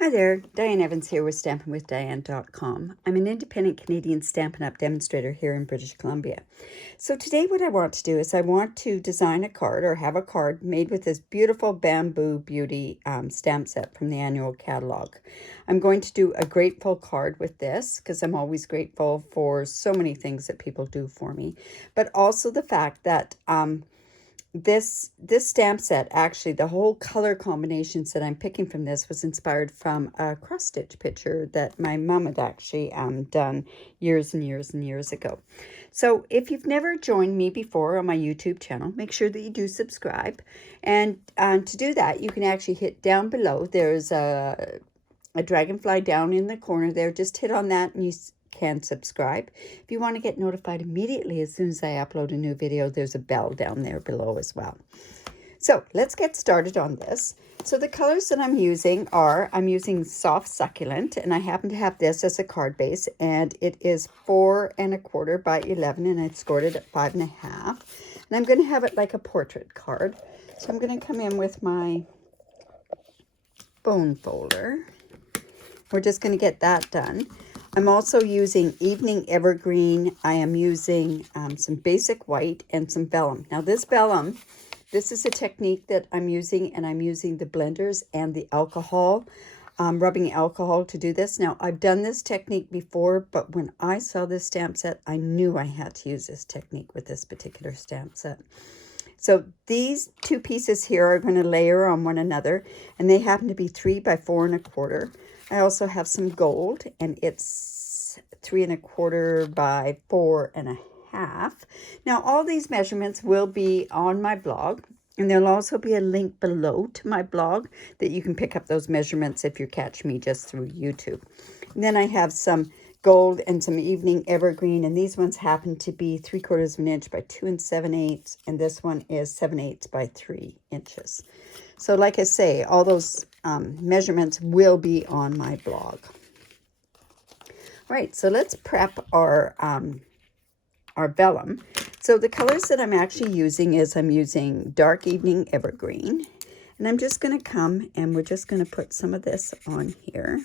Hi there, Diane Evans here with stampinwithdiane.com. I'm an independent Canadian Stampin' Up demonstrator here in British Columbia. So today what I want to do is I want to design a card or have a card made with this beautiful Bamboo Beauty stamp set from the annual catalog. I'm going to do a grateful card with this because I'm always grateful for so many things that people do for me, but also the fact that this stamp set, actually the whole color combinations that I'm picking from this was inspired from a cross stitch picture that my mom had actually done years and years and years ago. So if you've never joined me before on my YouTube channel, make sure that you do subscribe, and to do that you can actually hit down below. There's a dragonfly down in the corner there. Just hit on that and you can subscribe. If you want to get notified immediately as soon as I upload a new video, there's a bell down there below as well. So let's get started on this. So the colors that I'm using are, I'm using Soft Succulent, and I happen to have this as a card base, and it is 4 1/4 by 11, and I scored it at 5 1/2. And I'm going to have it like a portrait card. So I'm going to come in with my bone folder. We're just going to get that done. I'm also using Evening Evergreen. I am using some basic white and some vellum. Now this vellum, this is a technique that I'm using, and I'm using the blenders and the alcohol, rubbing alcohol to do this. Now I've done this technique before, but when I saw this stamp set, I knew I had to use this technique with this particular stamp set. So these two pieces here are going to layer on one another, and they happen to be 3 by 4 1/4. I also have some gold, and it's 3 1/4 by 4 1/2. Now all these measurements will be on my blog, and there'll also be a link below to my blog that you can pick up those measurements if you catch me just through YouTube. And then I have some gold and some Evening Evergreen, and these ones happen to be 3/4 inch by 2 7/8, and this one is 7/8 by 3 inches. So like I say, all those measurements will be on my blog. All right, so let's prep our vellum. So the colors that I'm actually using is I'm using Dark Evening Evergreen, and I'm just going to come and we're just going to put some of this on here.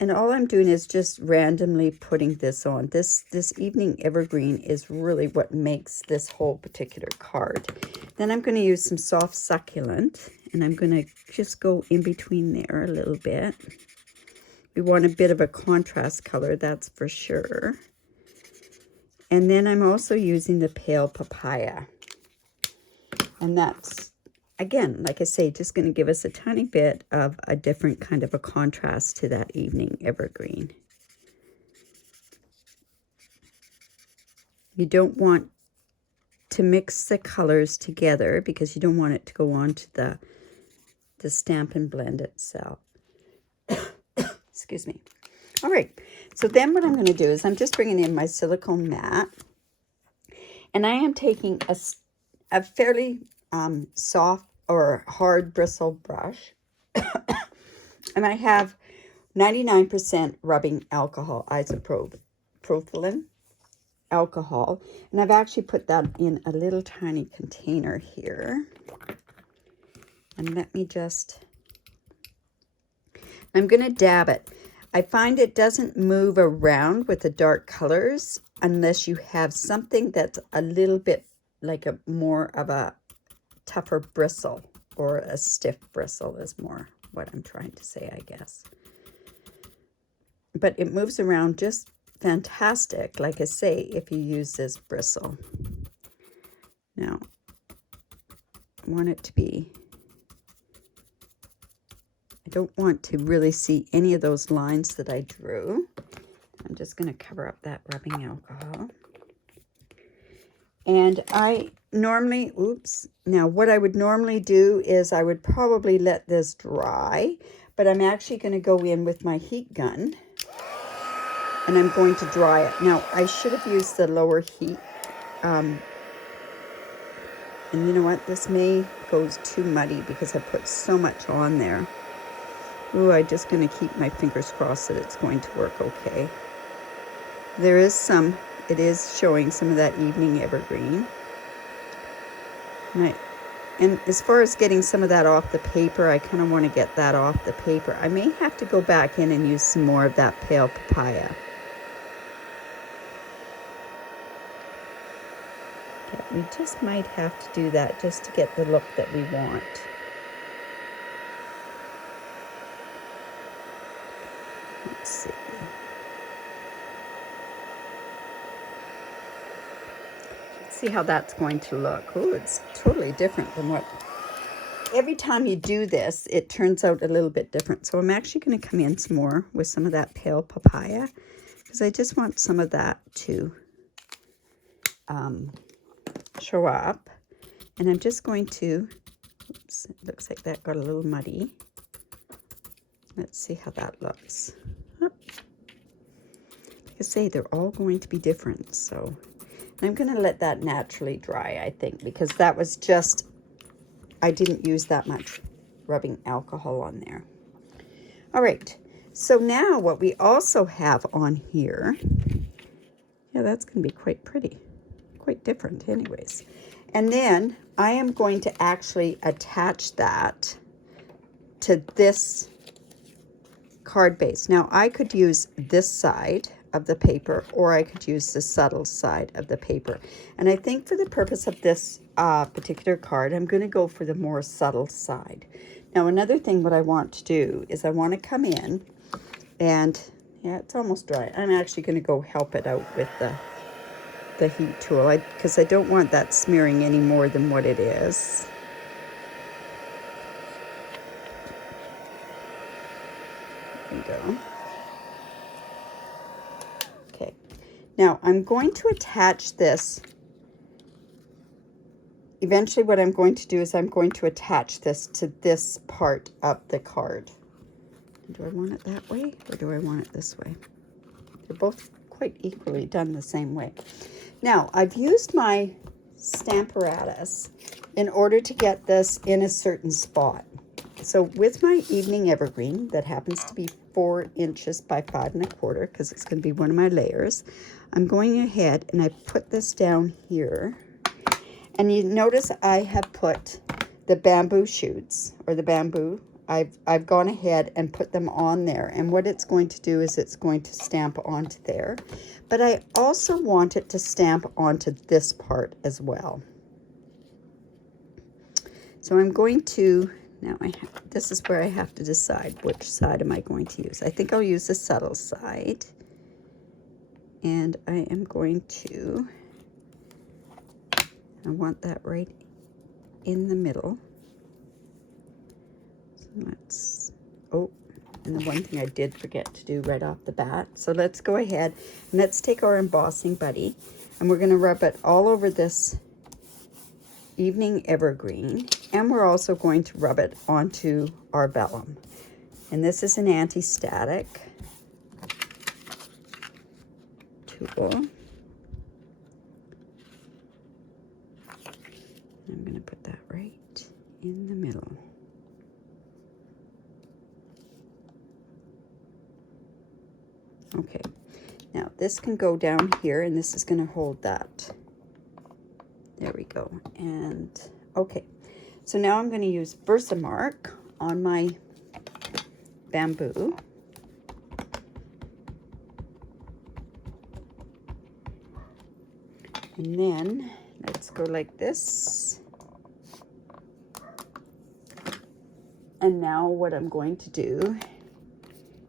And all I'm doing is just randomly putting this on. This Evening Evergreen is really what makes this whole particular card. Then I'm going to use some Soft Succulent, and I'm going to just go in between there a little bit. We want a bit of a contrast color, that's for sure. And then I'm also using the Pale Papaya. And that's, again, like I say, just going to give us a tiny bit of a different kind of a contrast to that Evening Evergreen. You don't want to mix the colors together because you don't want it to go on to the Stampin' Blend itself. Excuse me. All right, so then what I'm going to do is I'm just bringing in my silicone mat, and I am taking a fairly soft or hard bristle brush, and I have 99% rubbing alcohol, isopropyl alcohol, and I've actually put that in a little tiny container here. And let me just, I'm going to dab it. I find it doesn't move around with the dark colors unless you have something that's a little bit like a more of a tougher bristle, or a stiff bristle is more what I'm trying to say, I guess. But it moves around just fantastic, like I say, if you use this bristle. Now, I want it to be, I don't want to really see any of those lines that I drew. I'm just going to cover up that rubbing alcohol. And I normally, now what I would normally do is I would probably let this dry, but I'm actually going to go in with my heat gun, and I'm going to dry it. Now, I should have used the lower heat, and you know what, this may goes too muddy because I put so much on there. Ooh, I'm just going to keep my fingers crossed that it's going to work okay. There is some, it is showing some of that Evening Evergreen. And as far as getting some of that off the paper, I kind of want to get that off the paper. I may have to go back in and use some more of that pale papaya. Okay, we just might have to do that just to get the look that we want. Let's see. See how that's going to look. Oh, it's totally different than what... Every time you do this, it turns out a little bit different. So I'm actually going to come in some more with some of that pale papaya, because I just want some of that to show up. And I'm just going to... Oops, it looks like that got a little muddy. Let's see how that looks. Like I say, they're all going to be different, so... I'm going to let that naturally dry, I think, because that was just, I didn't use that much rubbing alcohol on there. All right, so now what we also have on here, yeah, that's going to be quite pretty, quite different anyways. And then I am going to actually attach that to this card base. Now, I could use this side of the paper, or I could use the subtle side of the paper. And I think for the purpose of this particular card, I'm going to go for the more subtle side. Now, another thing what I want to do is I want to come in and, yeah, it's almost dry. I'm actually going to go help it out with the heat tool, because I don't want that smearing any more than what it is. There we go. Okay, now I'm going to attach this. Eventually what I'm going to do is I'm going to attach this to this part of the card. Do I want it that way, or do I want it this way? They're both quite equally done the same way. Now, I've used my Stamparatus in order to get this in a certain spot. So with my evening evergreen, that happens to be 4 inches by 5 1/4, because it's going to be one of my layers, I'm going ahead and I put this down here. And you notice I have put the bamboo shoots, or the bamboo, I've gone ahead and put them on there. And what it's going to do is it's going to stamp onto there. But I also want it to stamp onto this part as well. So I'm going to... Now, this is where I have to decide which side am I going to use. I think I'll use the subtle side. And I am going to... I want that right in the middle. So let's... Oh, and the one thing I did forget to do right off the bat. So let's go ahead and let's take our embossing buddy. And we're going to rub it all over this evening evergreen, and we're also going to rub it onto our vellum. And this is an anti-static tool. I'm going to put that right in the middle. Okay, now this can go down here, and this is going to hold that. There we go. And okay, so now I'm going to use Versamark on my bamboo. And then let's go like this. And now what I'm going to do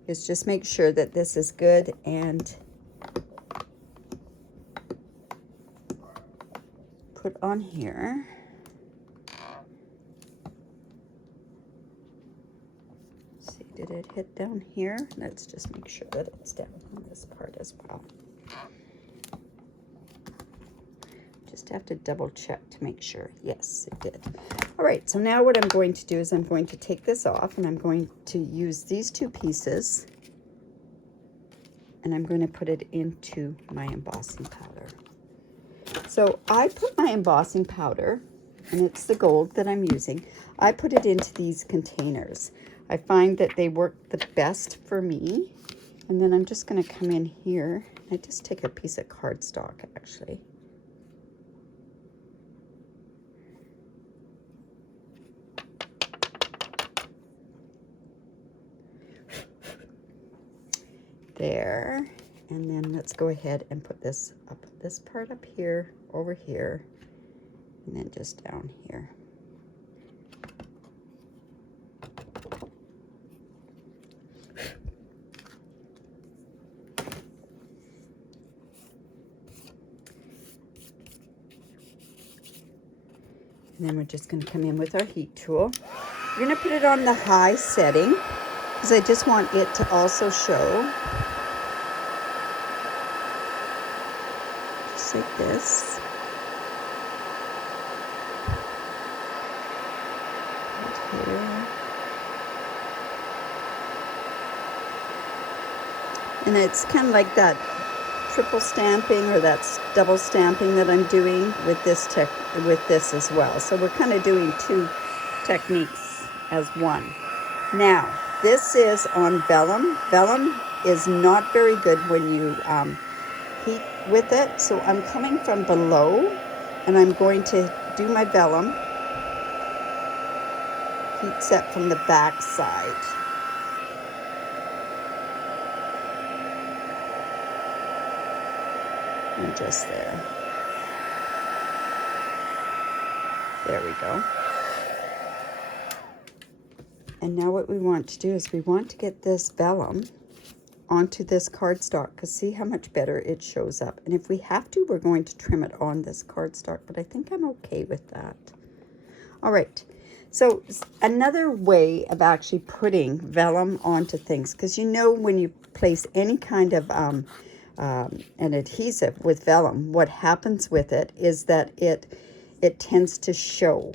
is just make sure that this is good and put on here. Let's see, did it hit down here? Let's just make sure that it's down on this part as well. Just have to double check to make sure. Yes, it did. All right, so now what I'm going to do is I'm going to take this off, and I'm going to use these 2 pieces, and I'm going to put it into my embossing powder. So I put my embossing powder, and it's the gold that I'm using. I put it into these containers. I find that they work the best for me. And then I'm just going to come in here. I just take a piece of cardstock, actually. there. And then let's go ahead and put this up, this part up here, over here, and then just down here. And then we're just going to come in with our heat tool. We're going to put it on the high setting because I just want it to also show. Just like this. Right here. And it's kind of like that triple stamping or that's double stamping that I'm doing with this as well. So we're kind of doing two techniques as one. Now, this is on vellum. Vellum is not very good when you heat with it. So I'm coming from below and I'm going to do my vellum heat set from the back side. And just there. There we go. And now what we want to do is we want to get this vellum onto this cardstock because see how much better it shows up. And if we have to, we're going to trim it on this cardstock, but I think I'm okay with that. All right. So another way of actually putting vellum onto things, because you know when you place any kind of an adhesive with vellum, what happens with it is that it tends to show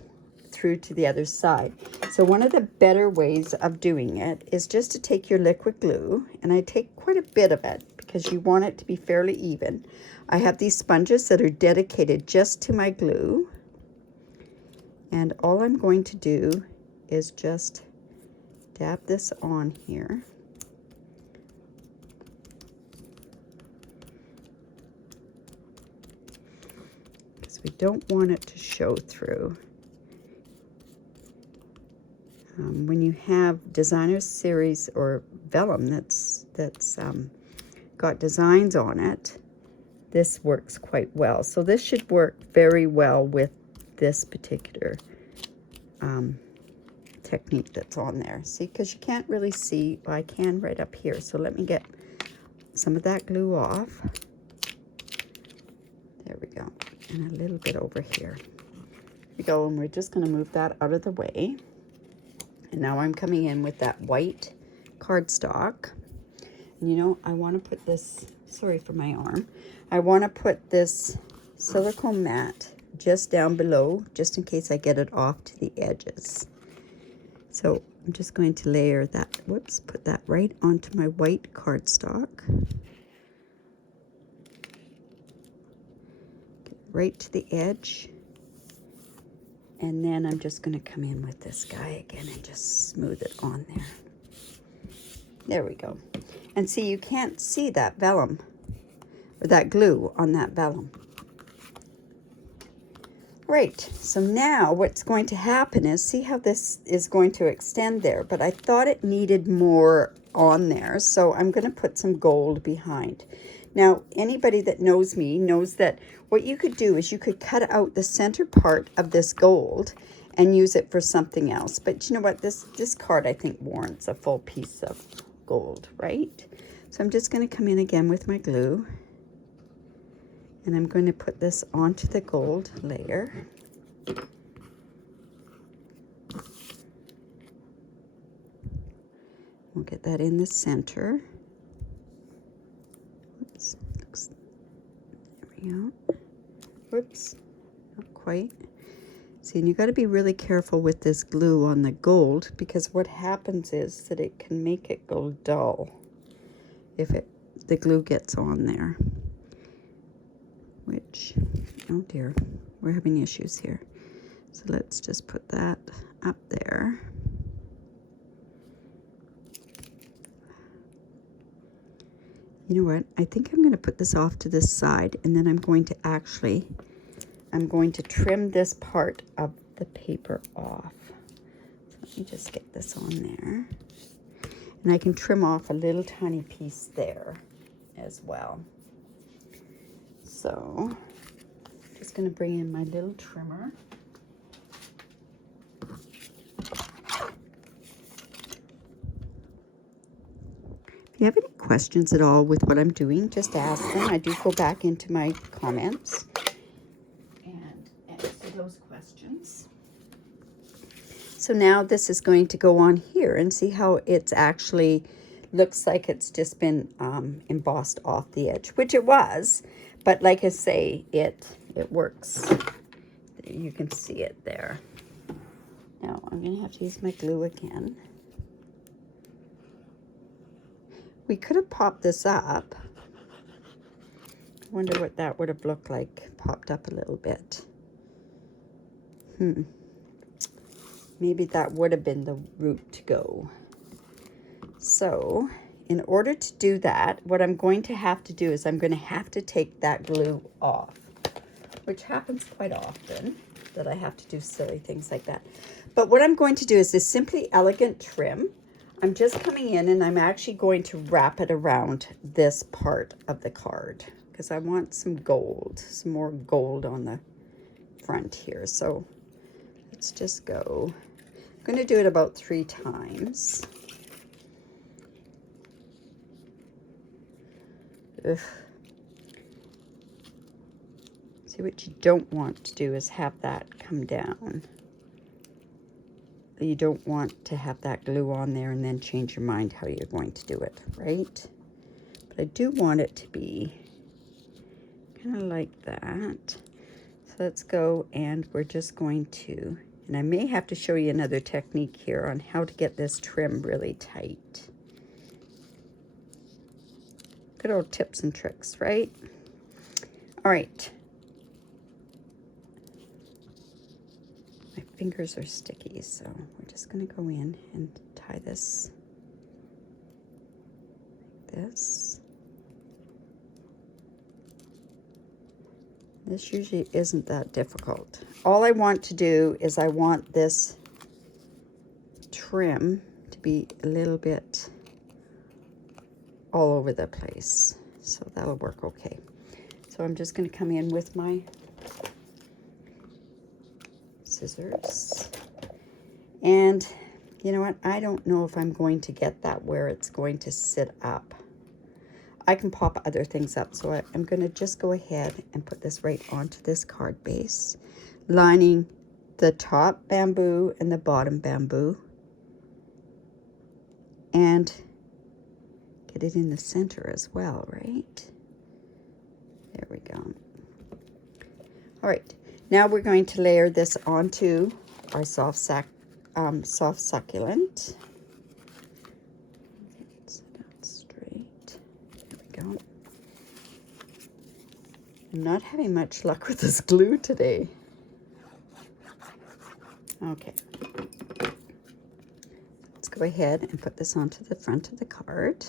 through to the other side. So one of the better ways of doing it is just to take your liquid glue, and I take quite a bit of it because you want it to be fairly even. I have these sponges that are dedicated just to my glue, and all I'm going to do is just dab this on here. We don't want it to show through. When you have designer series or vellum that's got designs on it, this works quite well. So this should work very well with this particular technique that's on there. See, because you can't really see, well, I can right up here. So let me get some of that glue off. There we go. And a little bit over here. Here we go, and we're just going to move that out of the way. And now I'm coming in with that white cardstock. And you know, I want to put this, sorry for my arm, I want to put this silicone mat just down below, just in case I get it off to the edges. So I'm just going to layer that, whoops, put that right onto my white cardstock. Right to the edge, and then I'm just going to come in with this guy again and just smooth it on there. There we go. And see, you can't see that vellum or that glue on that vellum. Right, so now what's going to happen is, see how this is going to extend there, but I thought it needed more on there, so I'm going to put some gold behind. Now, anybody that knows me knows that what you could do is you could cut out the center part of this gold and use it for something else. But you know what? This card, I think, warrants a full piece of gold, right? So I'm just going to come in again with my glue. And I'm going to put this onto the gold layer. We'll get that in the center. Oops. There we go. Whoops, not quite. See, and you got to be really careful with this glue on the gold, because what happens is that it can make it go dull if the glue gets on there. Which, oh dear, we're having issues here. So let's just put that up there. You know what? I think I'm going to put this off to this side, and then I'm going to trim this part of the paper off. So let me just get this on there. And I can trim off a little tiny piece there as well. So, just going to bring in my little trimmer. If you have any questions at all with what I'm doing, just ask them. I do go back into my comments and answer those questions. So now this is going to go on here, and see how it's actually looks like it's just been embossed off the edge, which it was, but like I say, it works. You can see it there. Now I'm going to have to use my glue again. We could have popped this up. I wonder what that would have looked like, popped up a little bit. Maybe that would have been the route to go. So, in order to do that, what I'm going to have to do is I'm going to have to take that glue off, which happens quite often, that I have to do silly things like that. But what I'm going to do is this Simply Elegant trim. I'm just coming in and I'm actually going to wrap it around this part of the card because I want some gold, some more gold on the front here. So let's just go. I'm going to do it about 3 times. Ugh. See, what you don't want to do is have that come down. You don't want to have that glue on there and then change your mind how you're going to do it, right? But I do want it to be kind of like that. So let's go, and we're just going to, and I may have to show you another technique here on how to get this trim really tight. Good old tips and tricks, right? All right. My fingers are sticky, so we're just going to go in and tie this like this. This usually isn't that difficult. All I want to do is I want this trim to be a little bit all over the place, so that'll work okay. So I'm just going to come in with my scissors, and you know what, I don't know if I'm going to get that where it's going to sit up. I can pop other things up, so I'm going to just go ahead and put this right onto this card base, lining the top bamboo and the bottom bamboo, and get it in the center as well, right? There we go. All right, now we're going to layer this onto our soft succulent. Set that straight. There we go. I'm not having much luck with this glue today. Okay. Let's go ahead and put this onto the front of the card.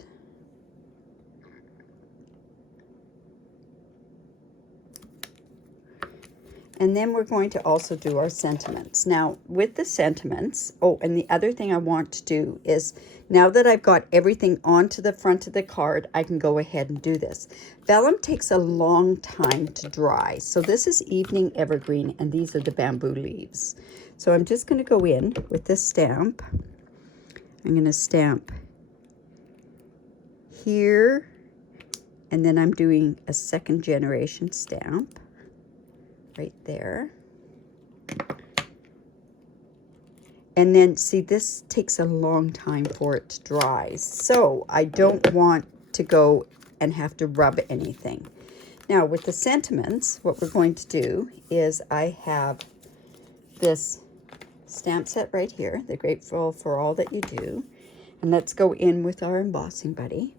And then we're going to also do our sentiments. Now, with the sentiments, oh, and the other thing I want to do is, now that I've got everything onto the front of the card, I can go ahead and do this. Vellum takes a long time to dry. So this is Evening Evergreen, and these are the bamboo leaves. So I'm just going to go in with this stamp. I'm going to stamp here, and then I'm doing a 2nd generation stamp right there. And then see, this takes a long time for it to dry, so I don't want to go and have to rub anything. Now with the sentiments, what we're going to do is I have this stamp set right here, the Grateful for All That You Do, and let's go in with our embossing buddy,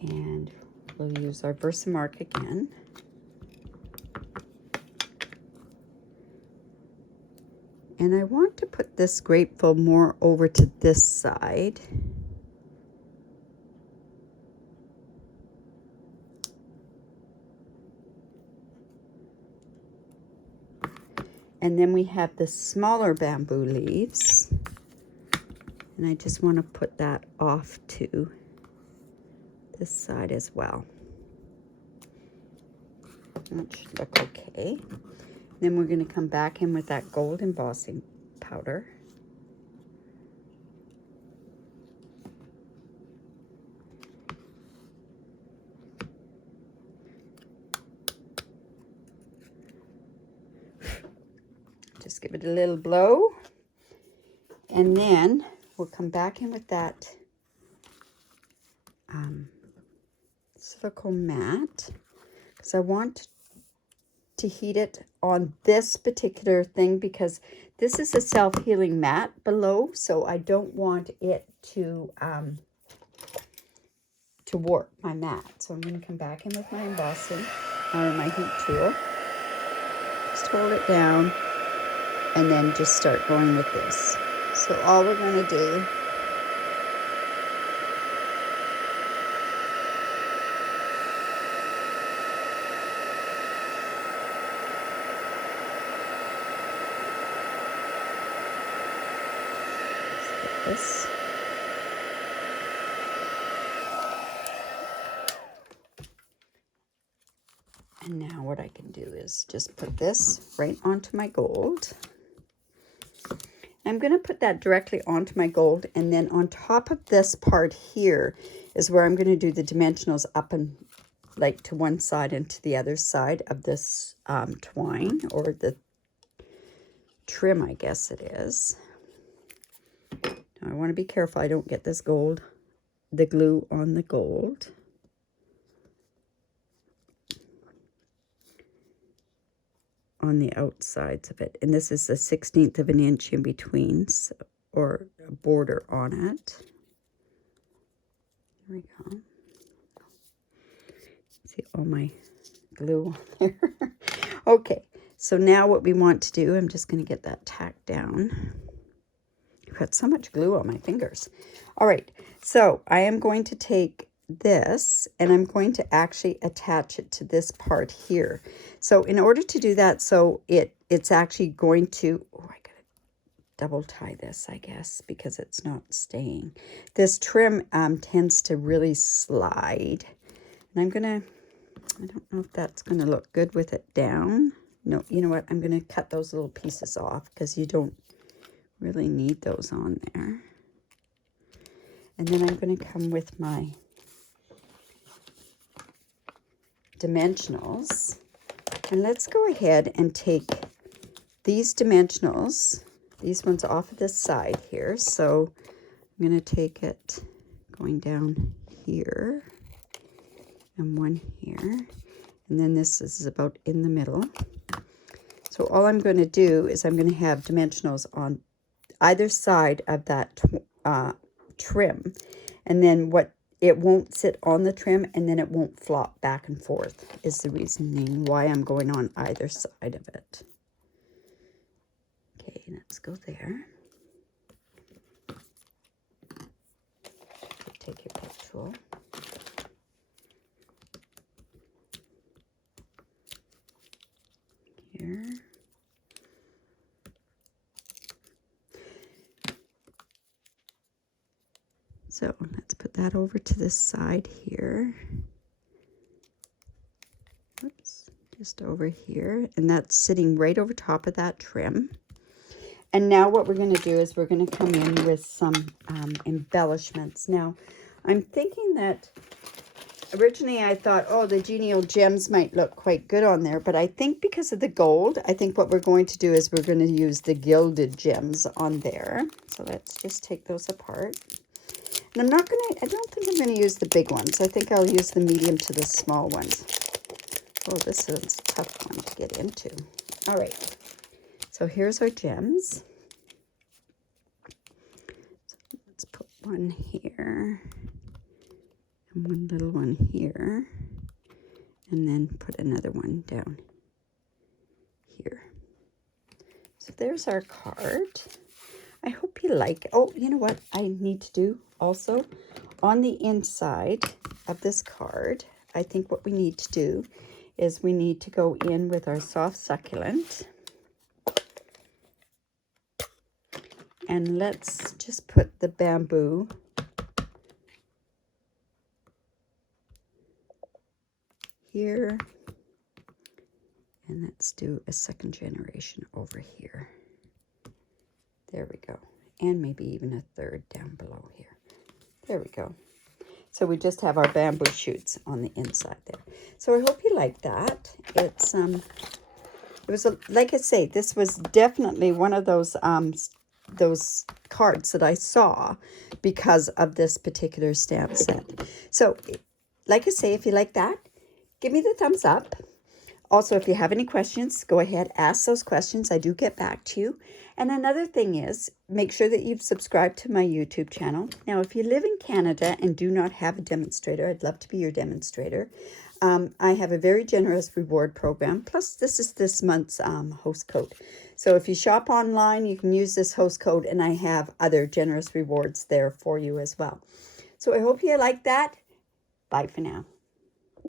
and we'll use our Versamark again. And I want to put this Grateful more over to this side. And then we have the smaller bamboo leaves. And I just want to put that off to this side as well. That should look okay. Then we're going to come back in with that gold embossing powder. Just give it a little blow. And then we'll come back in with that silicone mat, because I want to heat it on this particular thing, because this is a self-healing mat below, so I don't want it to warp my mat. So I'm going to come back in with my embossing or my heat tool. Just hold it down and then just start going with this. So all we're going to do this. And now what I can do is just put this right onto my gold. I'm going to put that directly onto my gold, and then on top of this part here is where I'm going to do the dimensionals up and like to one side and to the other side of this twine, or the trim, I guess it is. Now I want to be careful I don't get this gold, the glue on the gold. On the outsides of it, and this is the 1/16 of an inch in between, so, or a border on it. There we go. See all my glue on there. Okay, so now what we want to do, I'm just going to get that tacked down. I've got so much glue on my fingers. All right, so I am going to take this and I'm going to actually attach it to this part here. So in order to do that, so it's actually going to, oh, I gotta double tie this, I guess, because it's not staying. This trim tends to really slide, and I'm gonna, I don't know if that's gonna look good with it down. No, you know what, I'm gonna cut those little pieces off because you don't really need those on there. And then I'm going to come with my dimensionals, and let's go ahead and take these dimensionals, these ones off of this side here. So I'm going to take it going down here and one here, and then this is about in the middle. So all I'm going to do is I'm going to have dimensionals on either side of that trim, and then it won't sit on the trim, and then it won't flop back and forth is the reasoning why I'm going on either side of it. Okay, let's go there. Take your pick tool. Here. So let's put that over to this side here. Oops, just over here. And that's sitting right over top of that trim. And now what we're going to do is we're going to come in with some embellishments. Now, I'm thinking that originally I thought, oh, the genial gems might look quite good on there. But I think because of the gold, I think what we're going to do is we're going to use the gilded gems on there. So let's just take those apart. And I'm not going to, I don't think I'm going to use the big ones. I think I'll use the medium to the small ones. Oh, this is a tough one to get into. All right. So here's our gems. So let's put one here and one little one here, and then put another one down here. So there's our card. I hope you like it. Oh, you know what I need to do also? On the inside of this card, I think what we need to do is we need to go in with our soft succulent. And let's just put the bamboo here. And let's do a second generation over here. There we go. And maybe even a third down below here. There we go. So we just have our bamboo shoots on the inside there. So I hope you like that. It was like I say, this was definitely one of those cards that I saw because of this particular stamp set. So like I say, if you like that, give me the thumbs up. Also, if you have any questions, go ahead, ask those questions. I do get back to you. And another thing is, make sure that you've subscribed to my YouTube channel. Now, if you live in Canada and do not have a demonstrator, I'd love to be your demonstrator. I have a very generous reward program. Plus, this is this month's host code. So if you shop online, you can use this host code, and I have other generous rewards there for you as well. So I hope you like that. Bye for now.